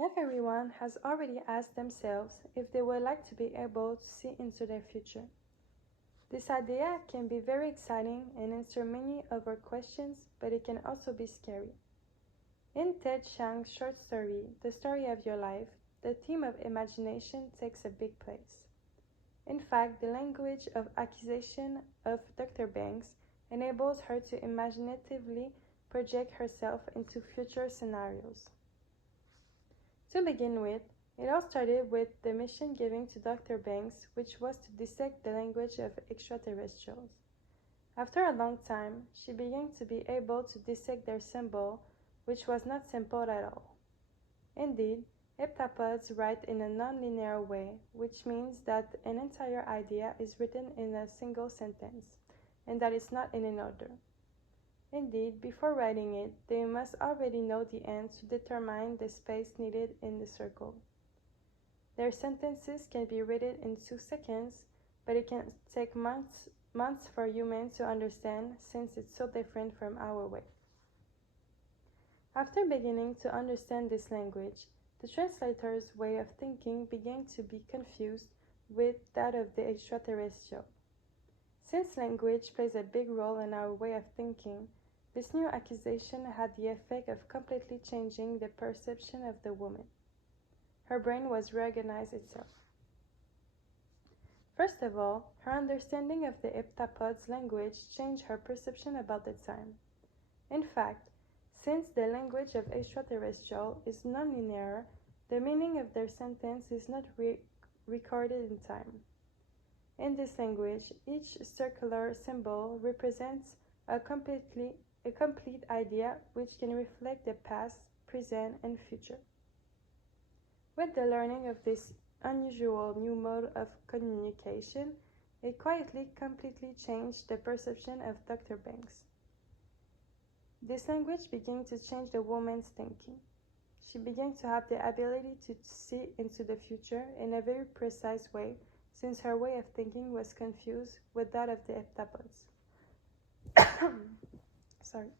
Everyone has already asked themselves if they would like to be able to see into their future. This idea can be very exciting and answer many of our questions, but it can also be scary. In Ted Chiang's short story, The Story of Your Life, the theme of imagination takes a big place. In fact, the language of accusation of Dr. Banks enables her to imaginatively project herself into future scenarios. To begin with, it all started with the mission given to Dr. Banks, which was to dissect the language of extraterrestrials. After a long time, she began to be able to dissect their symbol, which was not simple at all. Indeed, heptapods write in a non-linear way, which means that an entire idea is written in a single sentence, and that it's not in an order. Indeed, before writing it, they must already know the end to determine the space needed in the circle. Their sentences can be written in 2 seconds, but it can take months for humans to understand since it's so different from our way. After beginning to understand this language, the translator's way of thinking began to be confused with that of the extraterrestrial. Since language plays a big role in our way of thinking, this new accusation had the effect of completely changing the perception of the woman. Her brain was reorganized itself. First of all, her understanding of the heptapod's language changed her perception about the time. In fact, since the language of extraterrestrial is non-linear, the meaning of their sentence is not recorded in time. In this language, each circular symbol represents a complete idea which can reflect the past, present, and future. With the learning of this unusual new mode of communication, it quietly completely changed the perception of Dr. Banks. This language began to change the woman's thinking. She began to have the ability to see into the future in a very precise way, since her way of thinking was confused with that of the heptapods. Sorry.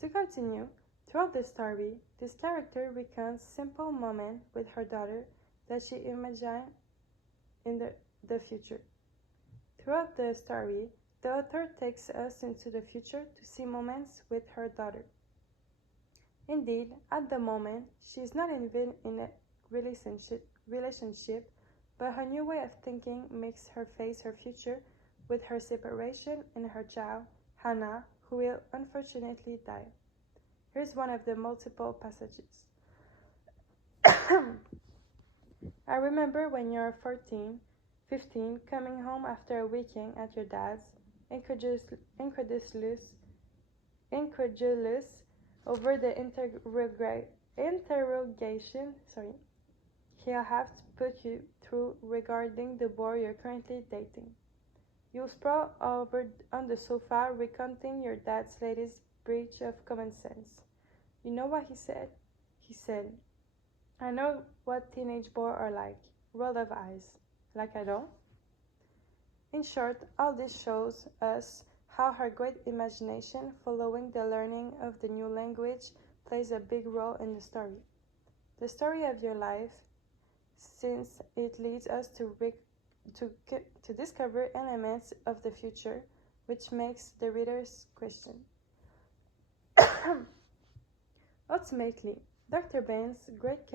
To continue, throughout the story, this character recounts simple moments with her daughter that she imagined in the future. Throughout the story, the author takes us into the future to see moments with her daughter. Indeed, at the moment, she is not even in a relationship, but her new way of thinking makes her face her future with her separation and her child, Hannah, who will unfortunately die. Here's one of the multiple passages. I remember when you're 14, 15, coming home after a weekend at your dad's, incredulous over the interrogation he'll have to put you through regarding the boy you're currently dating. You sprawl over on the sofa recounting your dad's latest breach of common sense. You know what he said? He said, I know what teenage boys are like. Roll of eyes. Like I don't? In short, all this shows us how her great imagination following the learning of the new language plays a big role in the story. The story of your life, since it leads us to discover elements of the future, which makes the readers question. Ultimately, Dr. Banks' great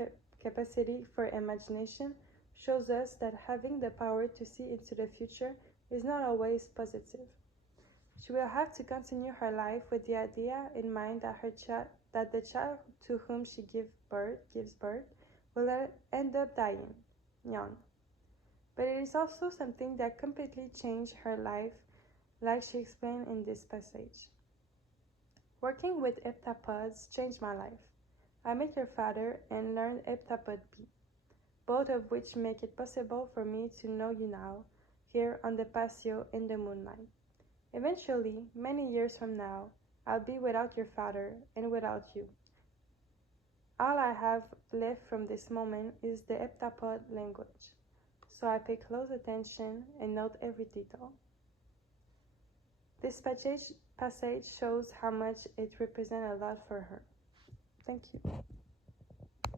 capacity for imagination shows us that having the power to see into the future is not always positive. She will have to continue her life with the idea in mind that the child to whom she gives birth will end up dying young. But it is also something that completely changed her life, like she explained in this passage. Working with heptapods changed my life. I met your father and learned heptapod B, both of which make it possible for me to know you now, here on the patio in the moonlight. Eventually, many years from now, I'll be without your father and without you. All I have left from this moment is the heptapod language, so I pay close attention and note every detail. This passage shows how much it represents a lot for her. Thank you.